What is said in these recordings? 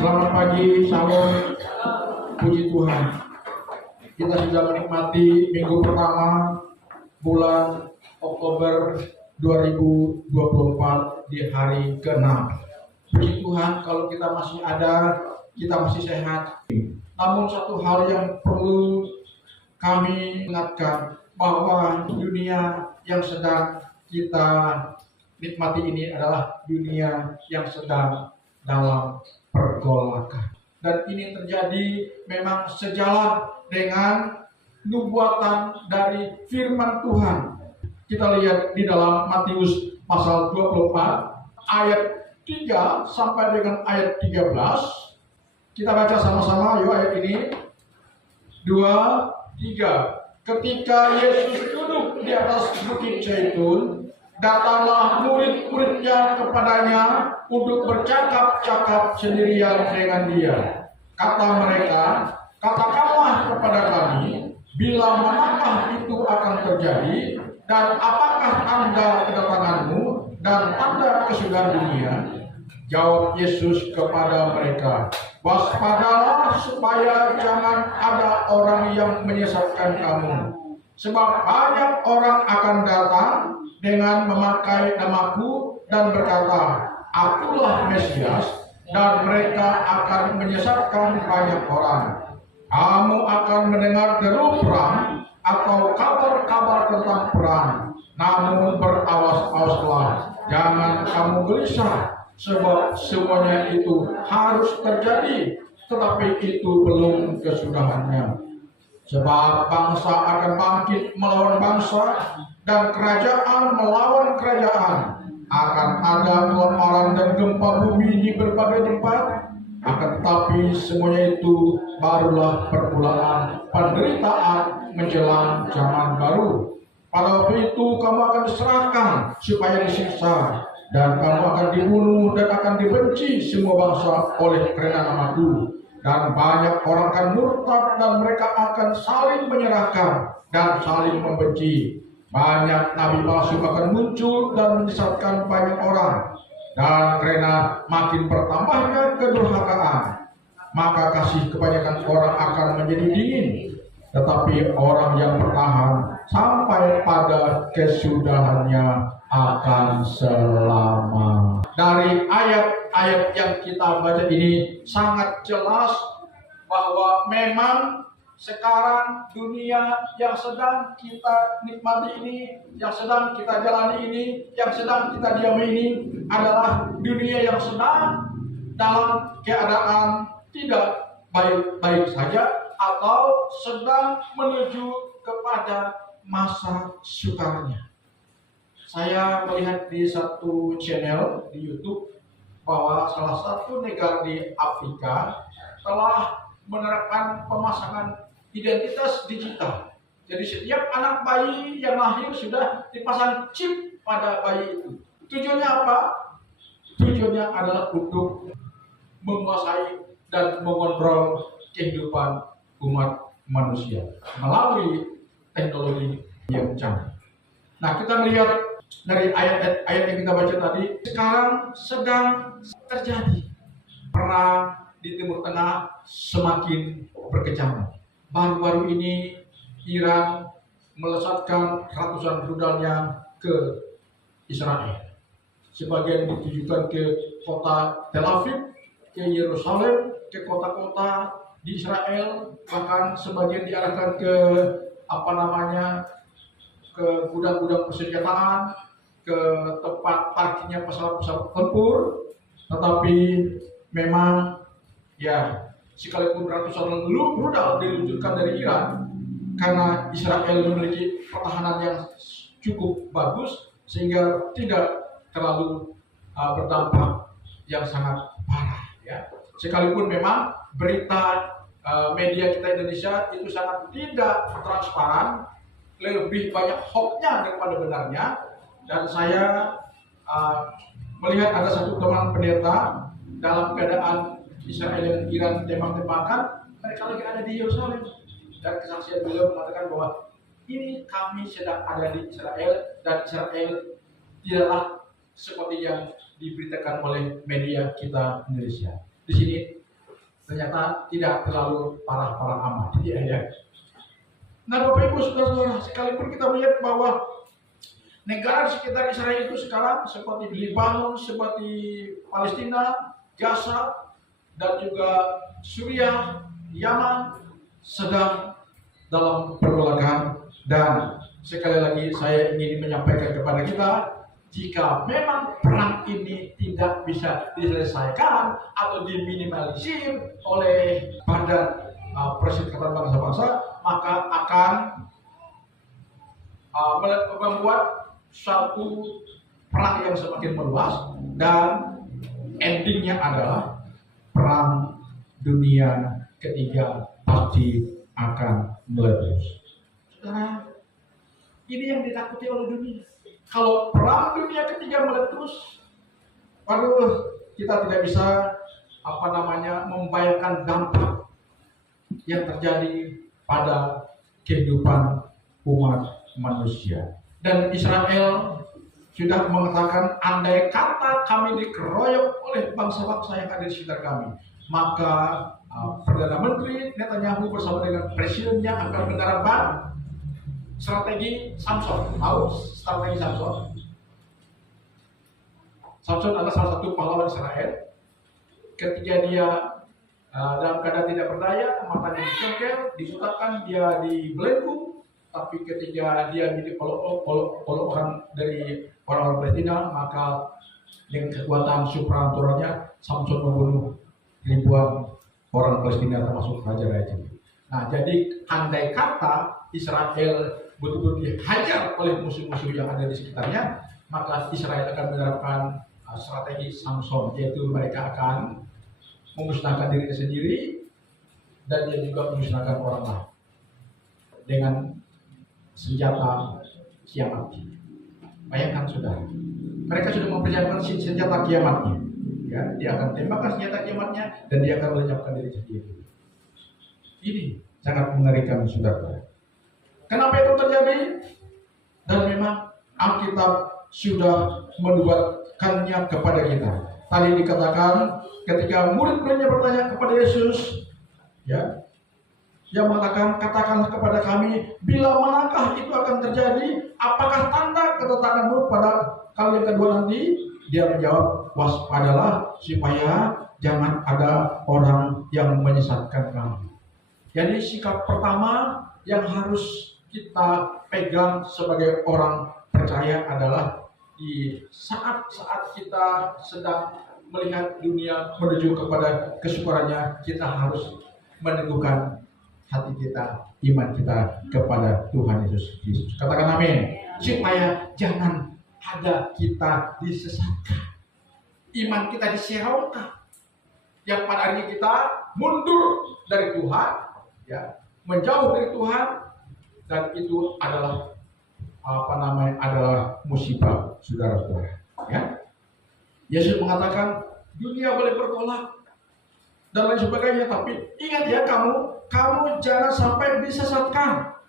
Selamat pagi, shalom, puji Tuhan. Kita sudah menikmati minggu pertama bulan Oktober 2024 di hari ke-6. Puji Tuhan kalau kita masih ada, kita masih sehat. Namun satu hal yang perlu kami ingatkan bahwa dunia yang sedang kita nikmati ini adalah dunia yang sedang dalam pergolakan. Dan ini terjadi memang sejalan dengan nubuatan dari firman Tuhan. Kita lihat di dalam Matius pasal 24 ayat 3 sampai dengan ayat 13. Kita baca sama-sama yuk ayat ini. 2, 3. Ketika Yesus duduk di atas bukit Zaitun, datanglah murid-muridnya kepadanya untuk bercakap-cakap sendirian dengan dia. Kata mereka, katakanlah kepada kami, bila manakah itu akan terjadi, dan apakah tanda kedatanganmu dan tanda kesudahan dunia? Jawab Yesus kepada mereka, waspadalah supaya jangan ada orang yang menyesatkan kamu. Sebab banyak orang akan datang dengan memakai namaku dan berkata, akulah Mesias, dan mereka akan menyesatkan banyak orang. Kamu akan mendengar deru perang atau kabar-kabar tentang perang. Namun berawas-awaslah, jangan kamu gelisah, sebab semuanya itu harus terjadi, tetapi itu belum kesudahannya. Sebab bangsa akan bangkit melawan bangsa, dan kerajaan melawan kerajaan. Akan ada kelaparan dan gempa bumi di berbagai tempat. Akan tetapi semuanya itu barulah permulaan penderitaan menjelang zaman baru. Pada waktu itu kamu akan diserahkan supaya disiksa, dan kamu akan dibunuh dan akan dibenci semua bangsa oleh karena namaku. Dan banyak orang akan murtad, dan mereka akan saling menyerahkan dan saling membenci. Banyak nabi palsu akan muncul dan menyesatkan banyak orang. Dan karena makin bertambahnya kedurhakaan, maka kasih kebanyakan orang akan menjadi dingin. Tetapi orang yang bertahan sampai pada kesudahannya akan selamat. Dari ayat-ayat yang kita baca ini sangat jelas bahwa memang sekarang dunia yang sedang kita nikmati ini, yang sedang kita jalani ini, yang sedang kita diami ini adalah dunia yang sedang dalam keadaan tidak baik-baik saja, atau sedang menuju kepada masa sukarnya. Saya melihat di satu channel di YouTube bahwa salah satu negara di Afrika telah menerapkan pemasangan identitas digital. Jadi setiap anak bayi yang lahir sudah dipasang chip pada bayi itu. Tujuannya apa? Tujuannya adalah untuk menguasai dan mengontrol kehidupan umat manusia melalui teknologi yang canggih. Nah, kita melihat dari ayat-ayat yang kita baca tadi, sekarang sedang terjadi perang di Timur Tengah semakin berkecamuk. Baru-baru ini Iran melesatkan ratusan rudalnya ke Israel. Sebagian ditujukan ke kota Tel Aviv, ke Yerusalem, ke kota-kota di Israel, bahkan sebagian diarahkan ke ke gudang-gudang persenjataan, ke tempat parkirnya pesawat-pesawat tempur. Tetapi memang ya, sekalipun ratusan rudal diluncurkan dari Iran, karena Israel memiliki pertahanan yang cukup bagus sehingga tidak terlalu berdampak yang sangat parah ya. Sekalipun memang berita media kita Indonesia itu sangat tidak transparan, lebih banyak hoax-nya daripada benarnya. Dan saya melihat ada satu teman pendeta dalam keadaan Israel dan Iran tembak-tembakan, mereka lagi ada di Yerusalem, dan kesaksian beliau mengatakan bahwa ini kami sedang ada di Israel, dan Israel tidaklah seperti yang diberitakan oleh media kita Indonesia. Di sini ternyata tidak terlalu parah-parah amat. Ya. Nah, Bapak Ibu Saudara-saudara, sekalipun kita melihat bahwa negara di sekitar Israel itu sekarang seperti Lebanon, seperti Palestina, Gaza, dan juga Suriah, Yaman sedang dalam pergolakan. Dan sekali lagi saya ingin menyampaikan kepada kita, jika memang perang ini tidak bisa diselesaikan atau diminimalisir oleh Badan Perserikatan Bangsa-Bangsa, maka akan membuat satu perang yang semakin meluas, dan endingnya adalah perang dunia ketiga pasti akan meletus. Saudara, ini yang ditakuti oleh dunia. Kalau perang dunia ketiga meletus, kita tidak bisa membayangkan dampak yang terjadi pada kehidupan umat manusia. Dan Israel sudah mengatakan, andai kata kami dikeroyok oleh bangsa-bangsa yang ada di sekitar kami, maka Perdana Menteri Netanyahu bersama dengan presidennya akan menerapkan strategi Samson. Tahu strategi Samson? Samson adalah salah satu pahlawan Israel. Ketika dia dalam keadaan tidak berdaya, matanya dicongkel, dibutakan, dia dibelenggu. Tapi ketika dia oleh orang dari orang Palestina, maka dengan kekuatan supranatural-nya Samson membunuh ribuan orang Palestina termasuk raja-raja. Nah, jadi andai kata Israel betul-betul dihajar oleh musuh-musuh yang ada di sekitarnya, maka Israel akan menerapkan strategi Samson, yaitu mereka akan memusnahkan dirinya sendiri dan dia juga memusnahkan orang lain dengan senjata kiamat. Bayangkan saudara, mereka sudah mempersiapkan senjata kiamatnya. Ya, dia akan tembakkan senjata kiamatnya dan dia akan melenyapkan diri sendiri. Ini sangat mengerikan saudara. Kenapa itu terjadi? Dan memang Alkitab sudah menubuatkannya kepada kita. Tadi dikatakan ketika murid-muridnya bertanya kepada Yesus, ya, dia mengatakan, katakanlah kepada kami, bila manakah itu akan terjadi? Apakah tanda kedatanganmu pada kali yang kedua nanti? Dia menjawab, waspadalah supaya jangan ada orang yang menyesatkan kamu. Jadi sikap pertama yang harus kita pegang sebagai orang percaya adalah di saat-saat kita sedang melihat dunia menuju kepada kesyukurannya, kita harus meneguhkan hati kita, iman kita kepada Tuhan Yesus Kristus. Katakan amin. Supaya jangan ada kita disesatkan, iman kita diseraukan, yang pada akhirnya kita mundur dari Tuhan, ya, menjauh dari Tuhan, dan itu adalah adalah musibah, saudara-saudara. Ya, Yesus mengatakan dunia boleh bergolak dan lain sebagainya, tapi ingat ya, kamu jangan sampai disesatkan.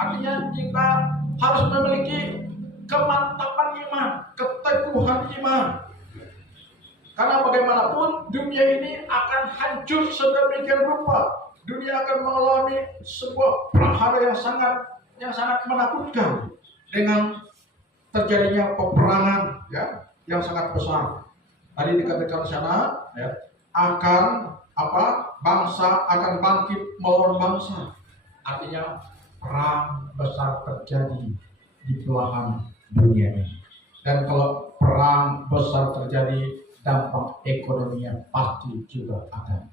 Artinya kita harus memiliki kemantapan iman, keteguhan iman. Karena bagaimanapun dunia ini akan hancur sedemikian rupa. Dunia akan mengalami sebuah prahara yang sangat menakutkan dengan terjadinya peperangan, ya, yang sangat besar. Tadi dikatakan sana, ya, akan bangsa akan bangkit melawan bangsa. Artinya perang besar terjadi di belahan dunia ini. Dan kalau perang besar terjadi, dampak ekonominya pasti juga akan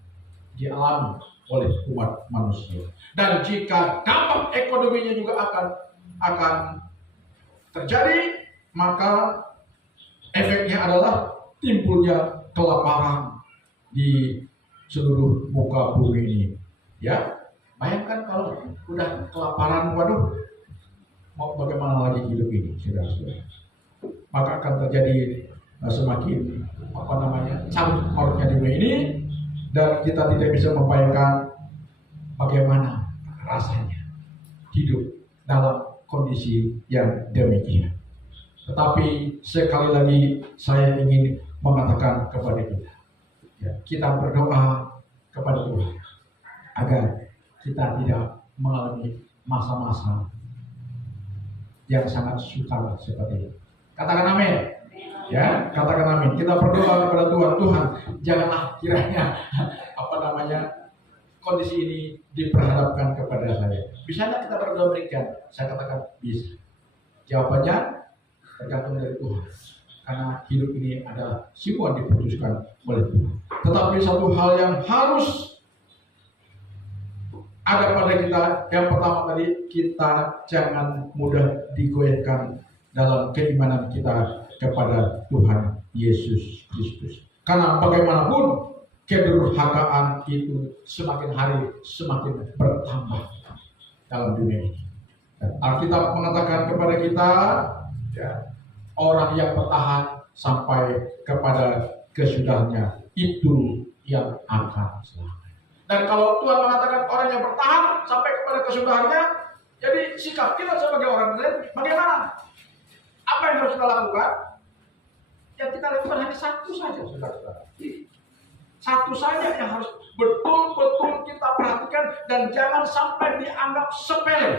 dialami oleh umat manusia. Dan jika dampak ekonominya juga akan terjadi, maka efeknya adalah timbulnya kelaparan di seluruh muka bumi ini. Ya, bayangkan kalau udah kelaparan, waduh, mau bagaimana lagi hidup ini, saudara-saudara? Maka akan terjadi semakin carut marutnya dunia ini, dan kita tidak bisa membayangkan bagaimana rasanya hidup dalam kondisi yang demikian. Tetapi sekali lagi saya ingin mengatakan kepada kita, kita berdoa kepada Tuhan agar kita tidak mengalami masa-masa yang sangat sukar seperti ini. Katakan amin. Ya, katakan amin. Kita berdoa kepada Tuhan, Tuhan, janganlah kiranya kondisi ini diperhadapkan kepada saya. Bisanya kita berdoa berikan? Saya katakan bisa. Jawabannya tergantung dari Tuhan. Karena hidup ini adalah semua diputuskan oleh Tuhan. Tetapi satu hal yang harus ada pada kita, yang pertama tadi, kita jangan mudah digoyahkan dalam keimanan kita kepada Tuhan Yesus Kristus. Karena bagaimanapun kedurhakaan itu semakin hari semakin bertambah dalam dunia ini. Dan Alkitab mengatakan kepada kita, ya, orang yang bertahan sampai kepada kesudahannya itu yang akan selamat. Dan kalau Tuhan mengatakan orang yang bertahan sampai kepada kesudahannya, jadi sikap kita sebagai orang Kristen bagaimana? Apa yang harus kita lakukan? Yang kita lakukan hanya satu saja, saudara-saudara. Satu saja yang harus betul-betul kita perhatikan dan jangan sampai dianggap sepele.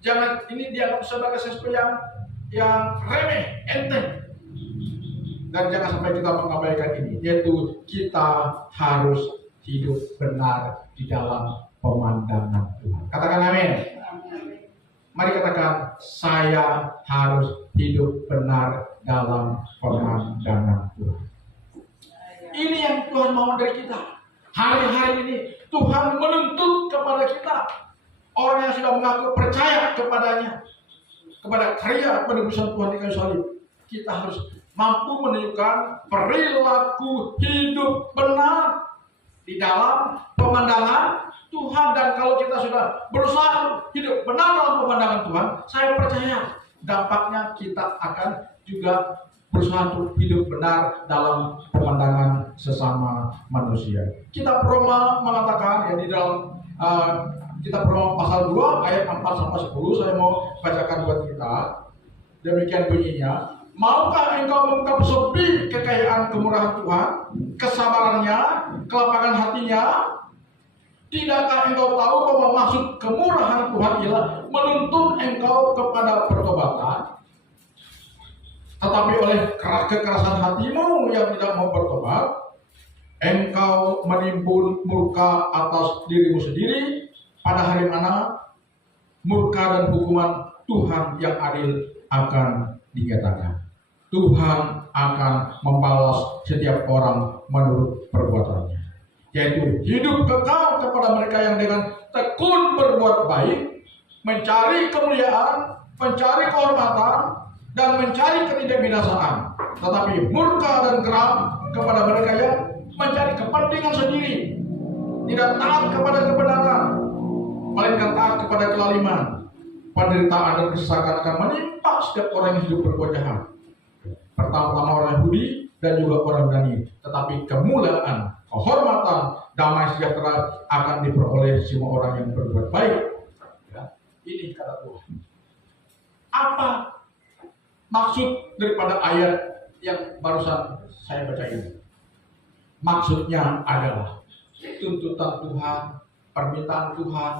Jangan ini dianggap sebagai sesuatu yang remeh, enteng. Dan jangan sampai kita mengabaikan ini, yaitu kita harus hidup benar di dalam pemandangan Tuhan. Katakan amin. Mari katakan, saya harus hidup benar dalam pemandangan Tuhan. Ini yang Tuhan mau dari kita. Hari-hari ini Tuhan menuntut kepada kita, orang yang sudah mengaku percaya kepadanya, kepada karya penebusan Tuhan di kayu salib. Kita harus mampu menunjukkan perilaku hidup benar di dalam pemandangan Tuhan. Dan kalau kita sudah berusaha hidup benar dalam pemandangan Tuhan, saya percaya dampaknya kita akan juga berusaha untuk hidup benar dalam pemandangan sesama manusia. Kitab Roma mengatakan, ya, di dalam kitab Roma pasal 2 ayat 4-10, saya mau bacakan buat kita. Demikian bunyinya, maukah engkau mengungkap kekayaan kemurahan Tuhan, kesabarannya, kelapangan hatinya? Tidakkah engkau tahu bahwa maksud kemurahan Tuhan ialah menuntun engkau kepada pertobatan? Tetapi oleh kekerasan hatimu yang tidak mau bertobat, engkau menimbun murka atas dirimu sendiri, pada hari mana murka dan hukuman Tuhan yang adil akan dinyatakan. Tuhan akan membalas setiap orang menurut perbuatannya, yaitu hidup kekal kepada mereka yang dengan tekun berbuat baik, mencari kemuliaan, mencari kehormatan, dan mencari ketidakbinasaan. Tetapi murka dan geram kepada mereka yang mencari kepentingan sendiri, tidak taat kepada kebenaran, melainkan taat kepada kelaliman. Penderitaan dan kesesakan akan menimpa setiap orang yang hidup berbuat jahat, pertama-tama orang Yahudi dan juga orang Yunani. Tetapi kemuliaan, kehormatan, damai sejahtera akan diperoleh semua orang yang berbuat baik. Ya, ini kata Tuhan. Apa maksud daripada ayat yang barusan saya baca ini? Maksudnya adalah tuntutan Tuhan, permintaan Tuhan,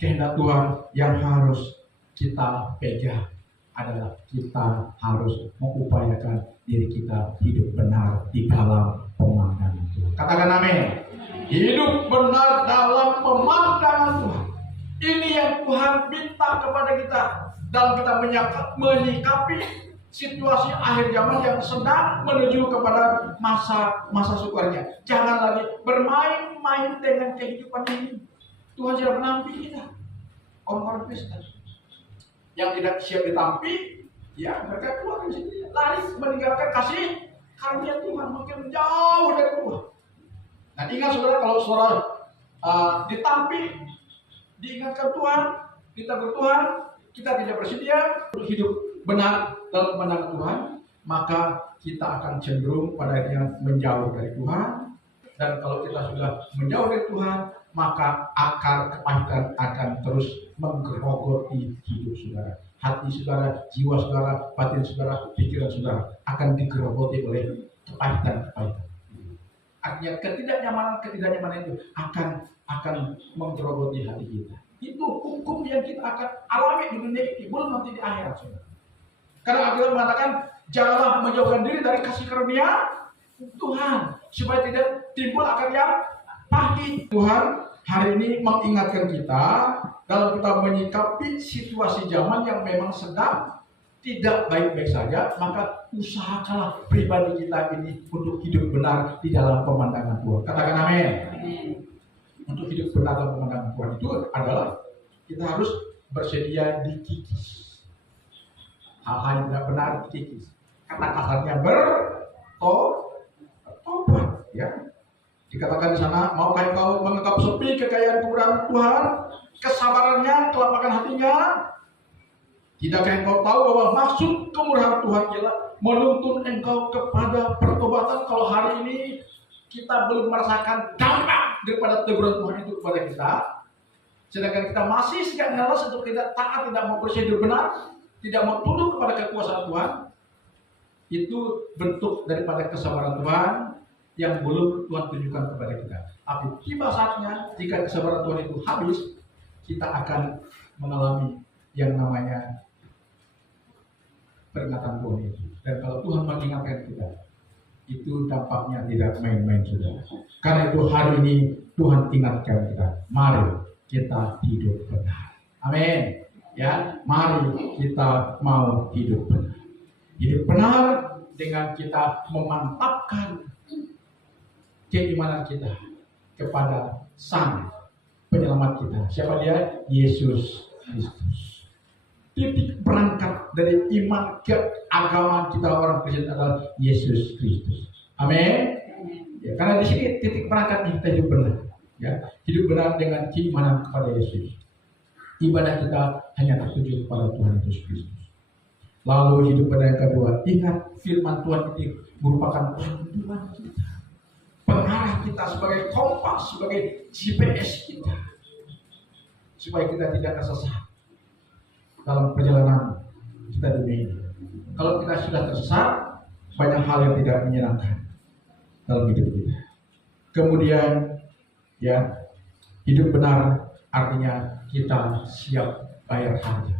kehendak Tuhan yang harus kita pegang adalah kita harus mengupayakan diri kita hidup benar di dalam pemandangan Tuhan. Katakan amin. Hidup benar dalam pemandangan Tuhan. Ini yang Tuhan minta kepada kita dalam kita menyikapi situasi akhir zaman yang sedang menuju kepada masa sukarnya. Jangan lagi bermain-main dengan kehidupan ini. Tuhan sudah menampi kita, orang-orang Kristen yang tidak siap ditampi, ya mereka keluar dari sini, lari meninggalkan kasih karunia Tuhan, makin jauh dari Tuhan. Dan ingat saudara, kalau saudara ditampi, diingatkan Tuhan, ditegur Tuhan, kita tidak bersedia untuk hidup benar dalam pandangan Tuhan, maka kita akan cenderung pada akhirnya menjauh dari Tuhan. Dan kalau kita sudah menjauh dari Tuhan, maka akar kepahitan akan terus menggerogoti hidup saudara. Hati saudara, jiwa saudara, batin saudara, pikiran saudara akan digerogoti oleh kepahitan-kepahitan. artinya ketidaknyamanan itu akan menggerogoti hati kita. Itu hukum yang kita akan alami di dunia ini, belum nanti di akhirat, saudara. Karena Alkitab mengatakan, janganlah menjauhkan diri dari kasih karunia Tuhan, supaya tidak timbul akar yang pahit. Tuhan hari ini mengingatkan kita dalam kita menyikapi situasi zaman yang memang sedang tidak baik-baik saja, maka usahakanlah pribadi kita ini untuk hidup benar di dalam pemandangan Tuhan. Katakan amin. Untuk hidup benar dalam pemandangan Tuhan itu adalah kita harus bersedia dikikis. Hal-hal yang tidak benar dikikis. Kata kasarnya bertobat, ya. Dikatakan di sana, maukah engkau menganggap sepi kekayaan kemurahan Tuhan, kesabarannya, kelapakan hatinya? Tidakkah engkau tahu bahwa maksud kemurahan Tuhan ialah menuntun engkau kepada pertobatan? Kalau hari ini kita belum merasakan dampak daripada teguran Tuhan itu kepada kita, sedangkan kita masih segan malas untuk tidak taat, tidak mau berhidup benar, tidak mau tunduk kepada kekuasaan Tuhan, itu bentuk daripada kesabaran Tuhan yang belum Tuhan tunjukkan kepada kita. Tapi tiba saatnya, jika kesabaran Tuhan itu habis, kita akan mengalami yang namanya peringatan Tuhan itu. Dan kalau Tuhan mengingatkan kita, itu dampaknya tidak main-main, saudara. Karena itu hari ini Tuhan ingatkan kita, mari kita hidup benar. Amin. Ya, mari kita mau hidup benar. Hidup benar dengan kita memantapkan keimanan kita kepada Sang Penyelamat kita. Siapa dia? Yesus Kristus. Titik berangkat dari iman keagamaan kita orang Kristen adalah Yesus Kristus. Amin. Ya, karena di sini titik berangkat kita hidup benar. Ya, hidup benar dengan keimanan kepada Yesus. Ibadah kita hanya tertuju kepada Tuhan Yesus Kristus. Lalu hidup benar yang kedua, ingat firman Tuhan itu merupakan panduan kita, pengarah kita sebagai kompas, sebagai GPS kita, supaya kita tidak tersesat dalam perjalanan kita dunia ini. Kalau kita sudah tersesat, banyak hal yang tidak menyenangkan dalam hidup kita. Kemudian, ya, hidup benar artinya kita siap bayar harga.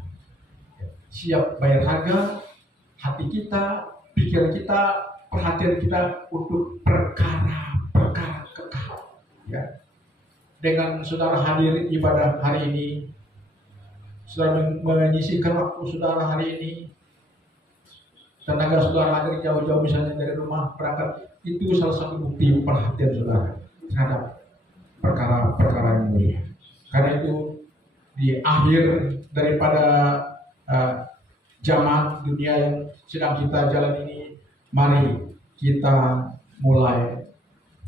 Siap bayar harga hati kita, pikiran kita, perhatian kita untuk perkara-perkara kekal. Ya. Dengan saudara hadir ibadah hari ini, saudara menyisihkan waktu saudara hari ini, tenaga saudara hadir jauh-jauh misalnya dari rumah berangkat, itu salah satu bukti perhatian saudara terhadap perkara-perkara yang mulia. Karena itu di akhir daripada zaman dunia yang sedang kita jalan ini, mari kita mulai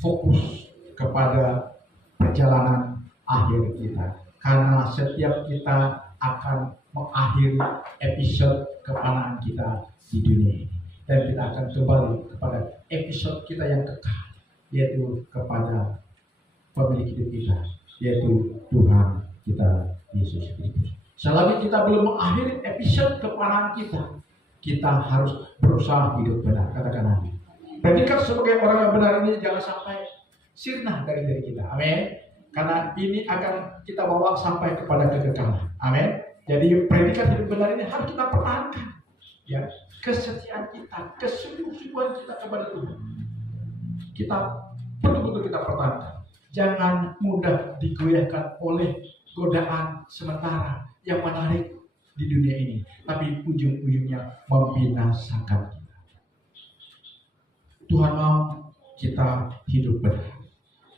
fokus kepada perjalanan akhir kita. Karena setiap kita akan mengakhiri episode kepanaan kita di dunia ini. Dan kita akan kembali kepada episode kita yang kekal, yaitu kepada pemilik hidup kita, yaitu Tuhan kita Yesus Kristus. Selagi kita belum mengakhiri episode kepanaan kita harus berusaha hidup benar. Katakan amin. Predikat sebagai orang yang benar ini jangan sampai sirna dari diri kita. Amin. Karena ini akan kita bawa sampai kepada kekekalan. Amin. Jadi predikat hidup benar ini harus kita pertahankan. Ya, kesetiaan kita, kesungguh-sungguhan kita kepada Tuhan. Kita betul-betul kita pertahankan. Jangan mudah digoyahkan oleh godaan sementara yang menarik di dunia ini, tapi ujung-ujungnya membinasakan kita. Tuhan mau kita hidup benar.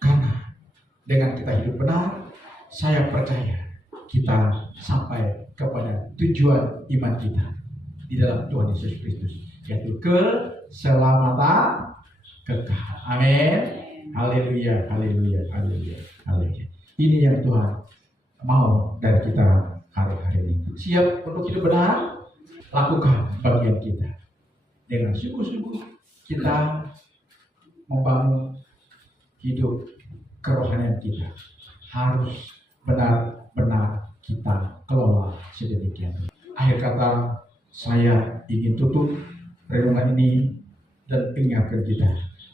Karena dengan kita hidup benar, saya percaya kita sampai kepada tujuan iman kita di dalam Tuhan Yesus Kristus, yaitu keselamatan kekal. Amin. Haleluya, haleluya, haleluya, haleluya. Ini yang Tuhan mau dari kita hari-hari ini. Siap untuk hidup benar, lakukan bagian kita. Dengan sungguh-sungguh kita membangun hidup kerohanian kita. Harus benar-benar kita kelola sedemikian. Akhir kata, saya ingin tutup renungan ini dan ingatkan kita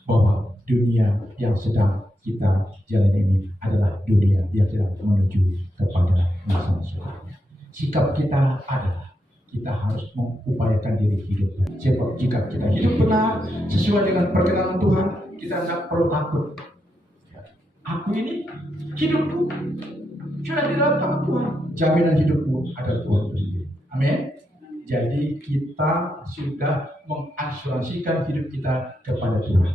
bahwa dunia yang sedang kita jalani ini adalah dunia yang sedang menuju kepada masa selanjutnya. Sikap kita adalah kita harus mengupayakan diri hidup. Sebab jika kita hidup benar sesuai dengan perkenan Tuhan, kita tidak perlu takut. Aku ini hidupku sudah di dalam tangan Tuhan. Jaminan hidupku adalah Tuhan sendiri. Amin. Jadi kita sudah mengasuransikan hidup kita kepada Tuhan.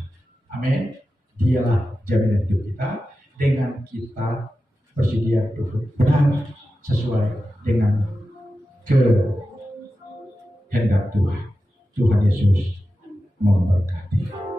Amin. Dialah jaminan hidup kita dengan kita bersedia benar sesuai dengan kehendak Tuhan. Tuhan Yesus memberkati.